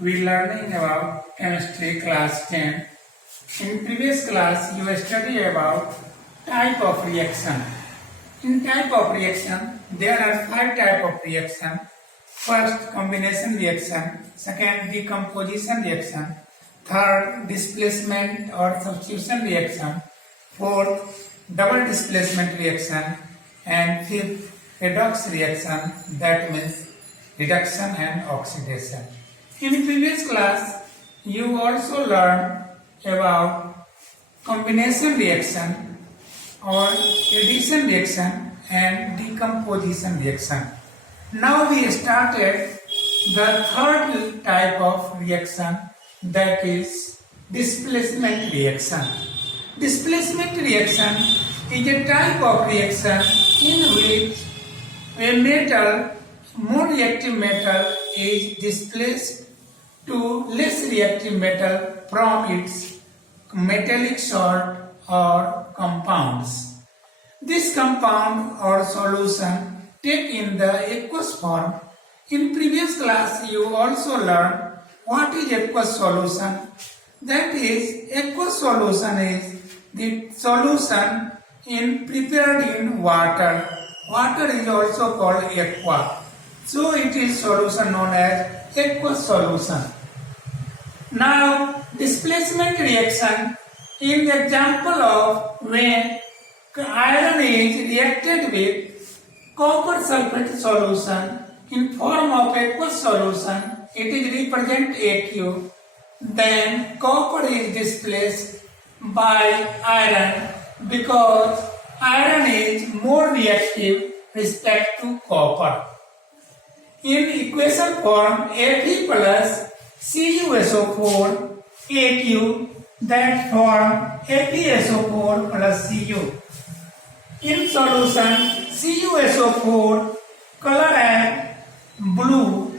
we learning about chemistry class 10. In previous class you studied about type of reaction. In type of reaction there are 5 type of reaction. First, combination reaction. Second, decomposition reaction. Third, displacement or substitution reaction. Fourth, double displacement reaction. And fifth, redox reaction, that means reduction and oxidation. In previous class, you also learned about combination reaction or addition reaction and decomposition reaction. Now we started the third type of reaction, that is displacement reaction. Displacement reaction is a type of reaction in which a metal, more reactive metal, is displaced to less reactive metal from its metallic salt or compounds. This compound or solution take in the aqueous form. In previous class you also learned what is aqueous solution. That is, aqueous solution is the solution prepared in water. Water is also called aqua. So it is solution known as aqueous solution. Now displacement reaction in the example of when iron is reacted with copper sulfate solution in form of aqueous solution, it is represent AQ. Then copper is displaced by iron because iron is more reactive respect to copper. In equation form, Fe plus CuSO4 AQ, that form FeSO4 plus Cu. In solution, CuSO4 color as blue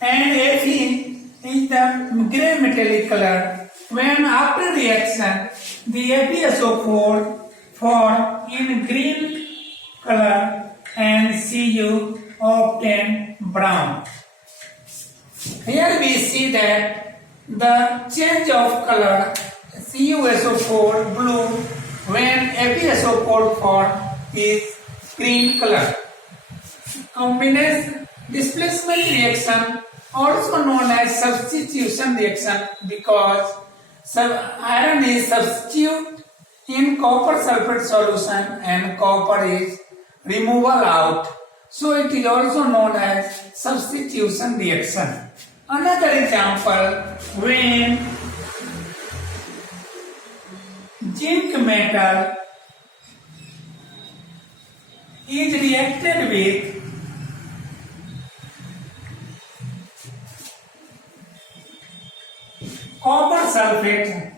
and Fe is the grey metallic color. When after reaction, the FeSO4 form in green color and Cu obtain brown. Here we see that the change of color CuSO4 blue when FeSO4 form is green color. Combination displacement reaction, also known as substitution reaction, because iron is substituted in copper sulfate solution and copper is removal out. So it is also known as substitution reaction. Another example, when zinc metal is reacted with copper sulfate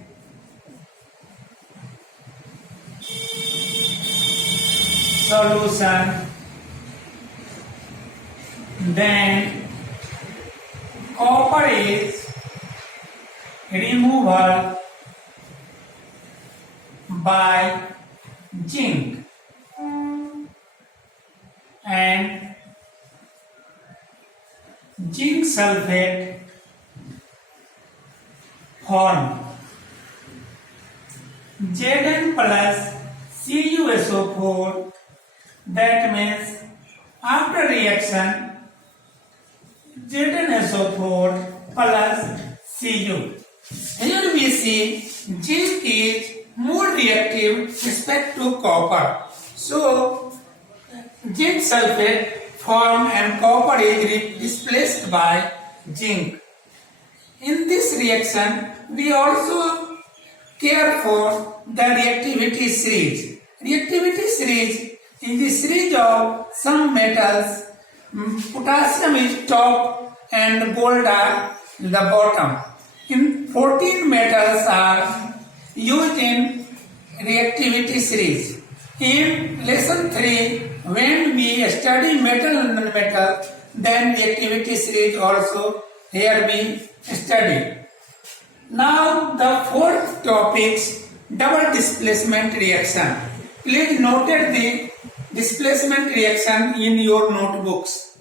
solution, then copper is removal by zinc and zinc sulfate form Zn plus CuSO4, that means after reaction ZnSO4 plus Cu. Here we see zinc is more reactive respect to copper. So zinc sulfate form and copper is displaced by zinc. In this reaction, we also care for the reactivity series. Reactivity series is the series of some metals. Potassium is top and gold are the bottom. In 14 metals are used in reactivity series. In lesson 3, when we study metal and non-metal, then reactivity series also here we study. Now the fourth topic, double displacement reaction. Please note the displacement reaction in your notebooks.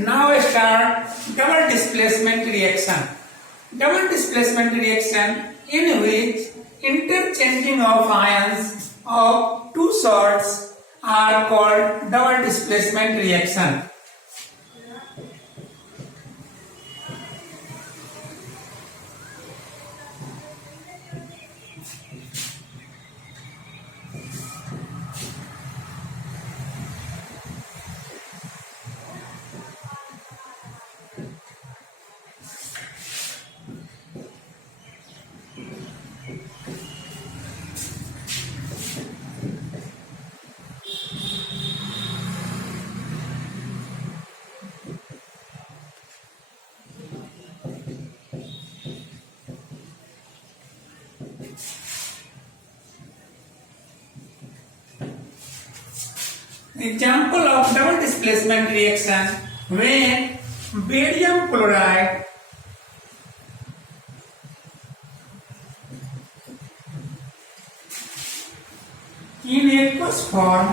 Now start double displacement reaction. Double displacement reaction in which interchanging of ions of two sorts are called double displacement reaction. Example of double displacement reaction when barium chloride in aqueous form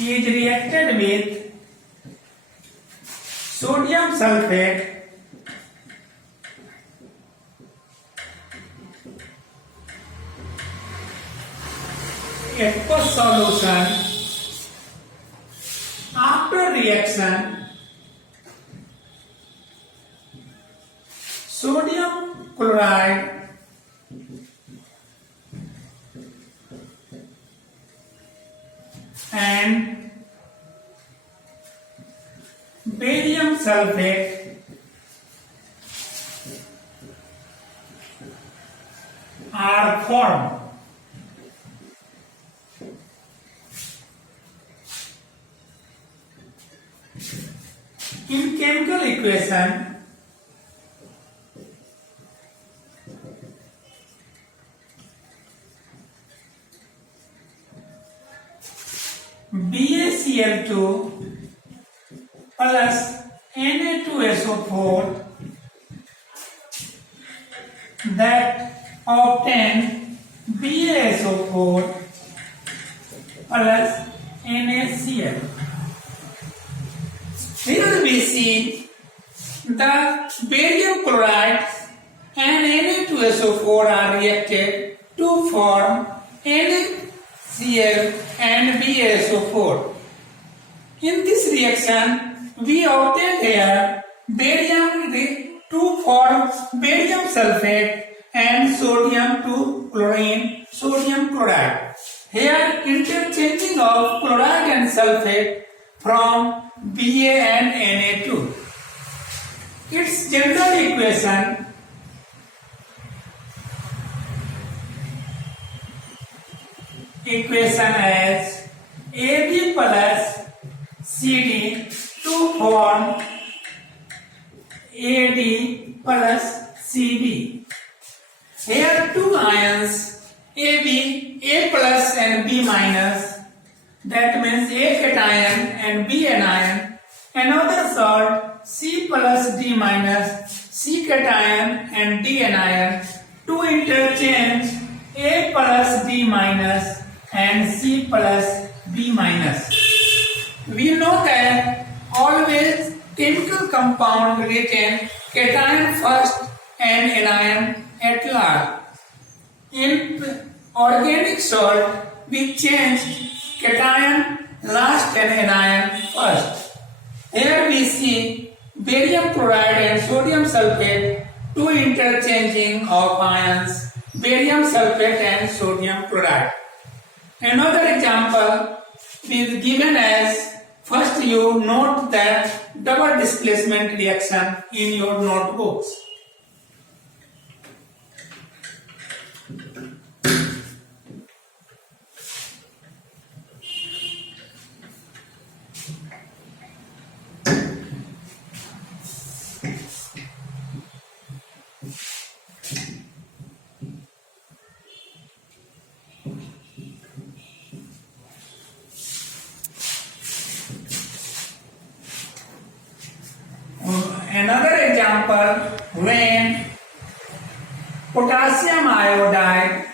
is reacted with sodium sulfate aqueous solution. After reaction, sodium chloride and barium sulfate are formed. In chemical equation, BaCl2 plus Na2SO4 that obtain BaSO4 plus NaCl. Here we see the barium chloride and Na2SO4 are reacted to form NaCl and BaSO4. In this reaction, we obtain here barium to form barium sulfate and sodium to chlorine, sodium chloride. Here, interchanging of chloride and sulfate from Ba and Na2. Its general equation as Ab plus Cd to form Ad plus Cd. Here two ions Ab, A plus and B minus, that means A cation and B anion. Another salt C plus D minus, C cation and D anion, to interchange A plus D minus and C plus B minus. We know that always chemical compound retain cation first and anion at last. In organic salt, we change cation last and anion first. Here we see barium chloride and sodium sulfate, two interchanging of ions, barium sulfate and sodium chloride. Another example is given as, first you note that double displacement reaction in your notebooks. Another example, when potassium iodide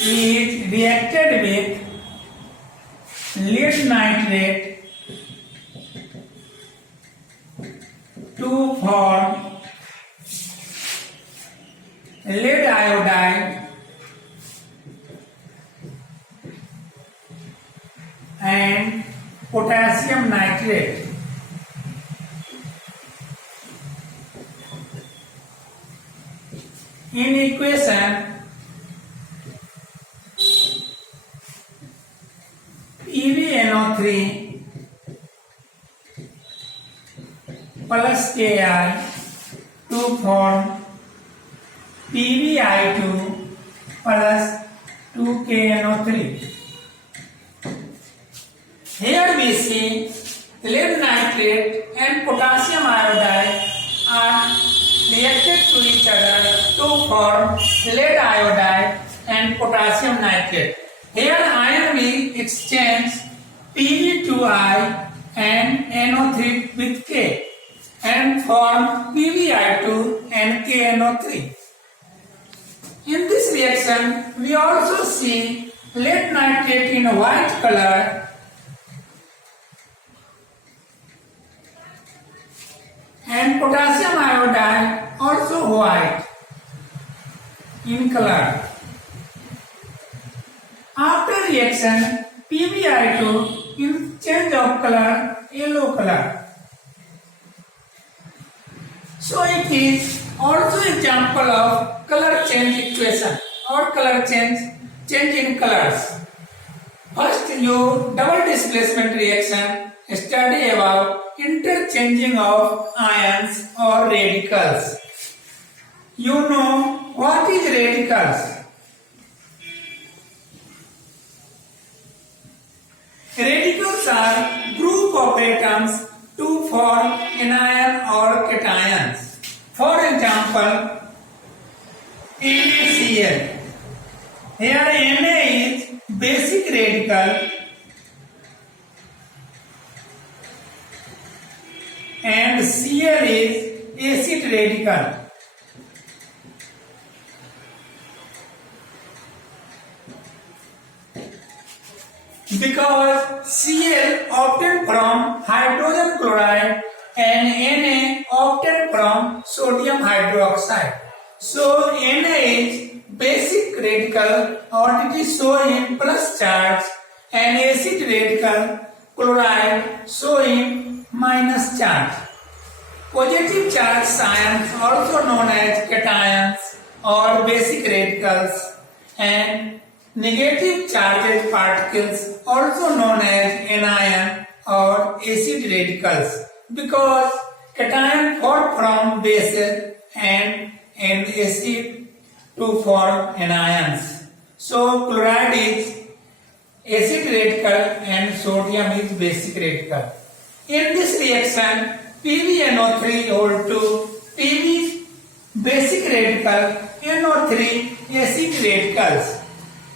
is reacted with lead nitrate to form lead iodide and potassium nitrate. In equation PbNO3 plus Ki to form PbI2 plus 2KNO3. Here we see lead nitrate and potassium iodide are reacted to each other to form lead iodide and potassium nitrate. Here ion will exchange Pb2I and NO3 with K and form PbI2 and KNO3. In this reaction, we also see lead nitrate in white color and potassium iodide also white in color. After reaction, PbI2 will change of color, yellow color. So it is also example of color change equation or color change in colors. First, you double displacement reaction study about interchanging of ions or radicals. You know what is radicals? Radicals are group of atoms to form anion or cations. For example, NaCl. Here Na is basic radical and Cl is acid radical. Because Cl obtained from hydrogen chloride and Na obtained from sodium hydroxide. So Na is basic radical or it is showing plus charge and acid radical chloride showing minus charge. Positive charge ions also known as cations or basic radicals and negative charged particles also known as anion or acid radicals because cation formed from bases and acid to form anions. So chloride is acid radical and sodium is basic radical. In this reaction, PbNO3 hold to Pb basic radical, NO3 acid radicals.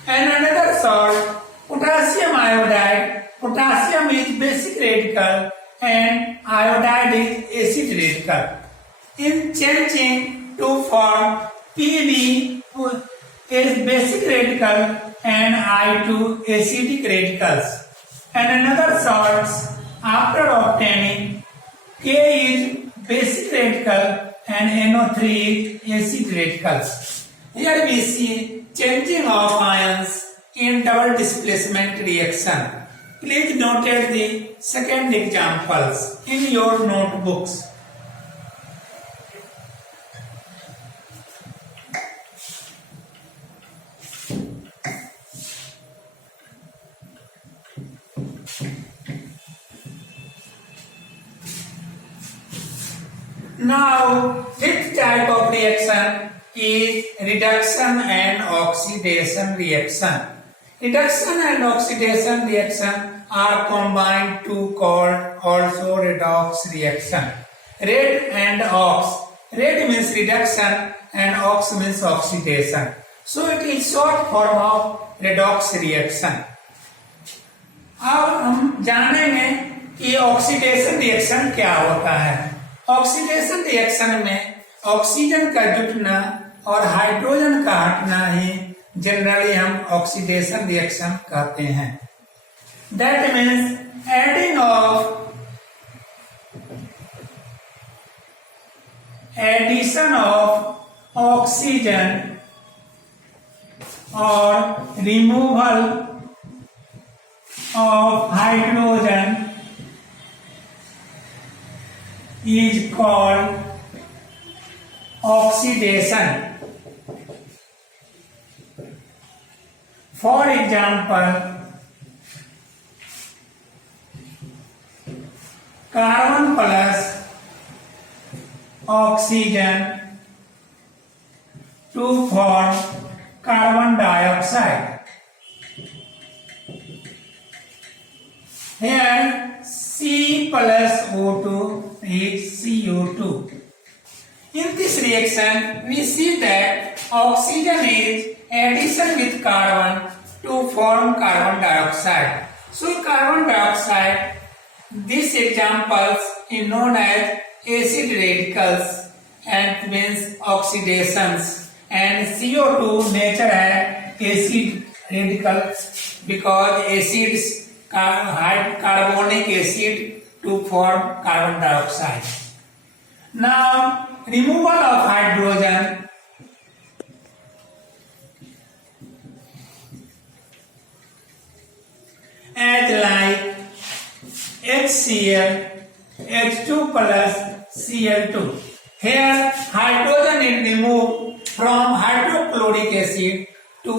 And another salt, potassium iodide. Potassium is basic radical and iodide is acid radical. In changing to form Pb is basic radical and I2 acidic radicals. And another salts after obtaining K is basic radical and NO3 is acid radicals. Here we see changing of ions in double displacement reaction. Please note the second examples in your notebooks. Now, fifth type of reaction is reduction and oxidation reaction. Reduction and oxidation reaction are combined to called also redox reaction. Red and ox. Red means reduction and ox means oxidation. So it is short form of redox reaction. अब हम जानेंगे कि oxidation reaction क्या होता है. Oxidation reaction में oxygen का जुटना और हाइड्रोजन का हटना ही जनरली हम ऑक्सीडेशन रिएक्शन कहते हैं। That means addition of oxygen और removal of hydrogen is called oxidation. For example, carbon plus oxygen to form carbon dioxide. Here C plus O2 is CO2. In this reaction, we see that oxygen is addition with carbon to form carbon dioxide. So carbon dioxide, these examples is known as acid radicals and means oxidations. And CO2 nature has acid radicals because acids carbonic acid to form carbon dioxide. Now, removal of hydrogen as like HCl, H2 plus Cl2. Here, hydrogen is removed from hydrochloric acid to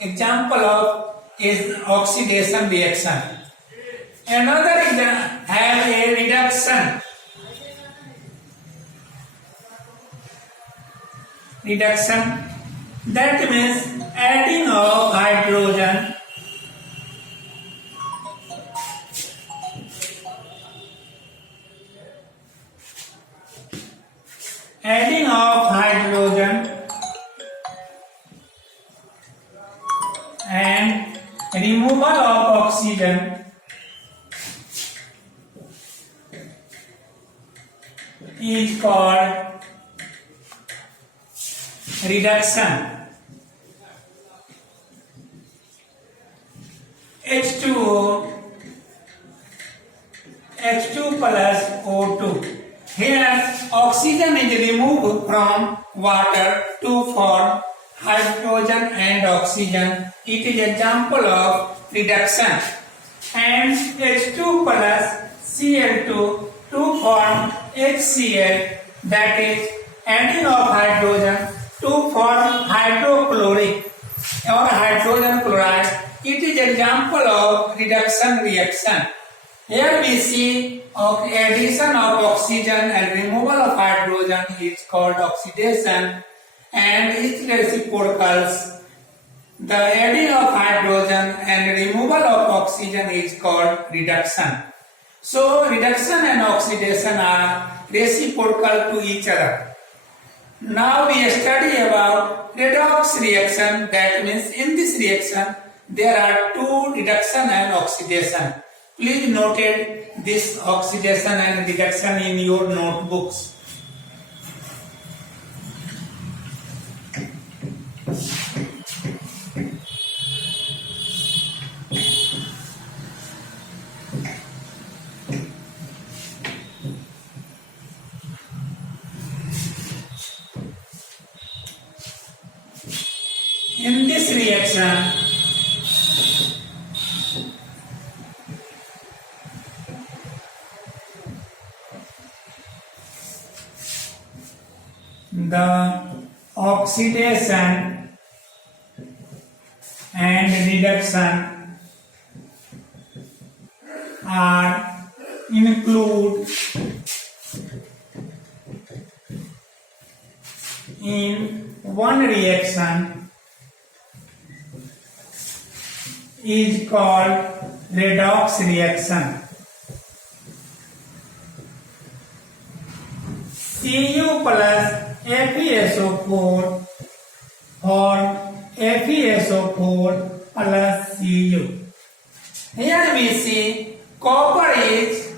example of is oxidation reaction. Another example have a reduction. That means adding of hydrogen and removal of oxygen is called reduction. H2 plus O2. Here oxygen is removed from water to form hydrogen and oxygen. It is example of reduction. And H2 plus Cl2 to form HCl, that is adding of hydrogen to form hydrochloric or hydrogen chloride. It is example of reduction reaction. Here we see addition of oxygen and removal of hydrogen is called oxidation, and its reciprocals, the adding of hydrogen and removal of oxygen is called reduction. So reduction and oxidation are reciprocal to each other. Now we study about redox reaction. That means in this reaction there are two, reduction and oxidation. Please note this oxidation and reduction in your notebooks. In this reaction, the oxidation and reduction are included in one reaction is called redox reaction. Cu plus FeSO4 or FeSO4 plus Cu. Here we see copper is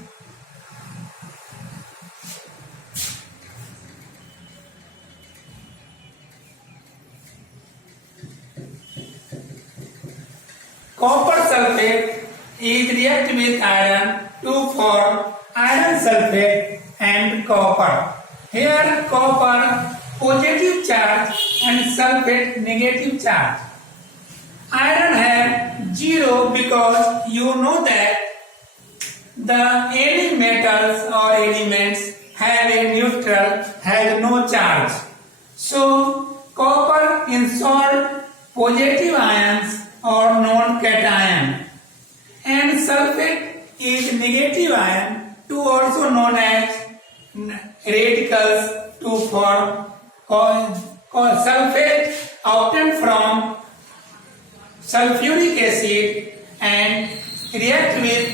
copper sulfate is react with iron to form iron sulfate and copper. Here copper positive charge and sulfate negative charge. Iron have 0 because you know that the any metals or elements have a neutral, has no charge. So copper in salt positive ions or non-cation, and sulfate is negative ion, to also known as radicals, to form sulfate obtained from sulfuric acid and react with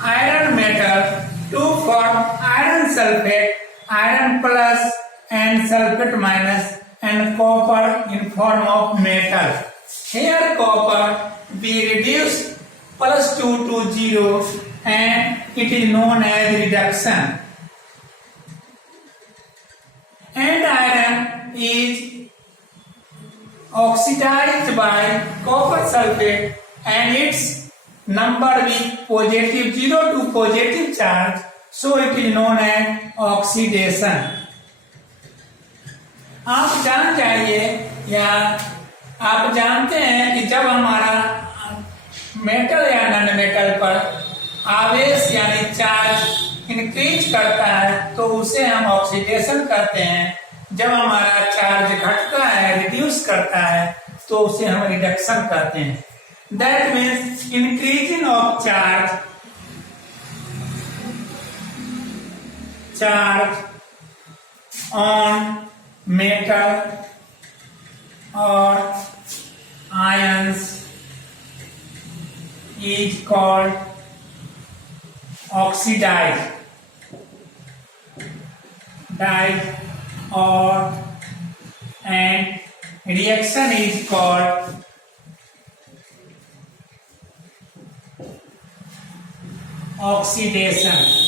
iron metal to form iron sulfate, iron plus and sulfate minus, and copper in form of metal. Here copper be reduced +2 to 0 and it is known as reduction. And iron is oxidized by copper sulfate and its number be positive 0 to positive charge, so it is known as oxidation. आप जान जाइए या आप जानते हैं कि जब हमारा मेटल या नॉन मेटल पर आवेश यानी चार्ज इंक्रीज करता है तो उसे हम ऑक्सीडेशन कहते हैं. जब हमारा चार्ज घटता है, रिड्यूस करता है, तो उसे हम रिडक्शन कहते हैं. That means increasing of charge on metal or ions is called oxidized or and reaction is called oxidation.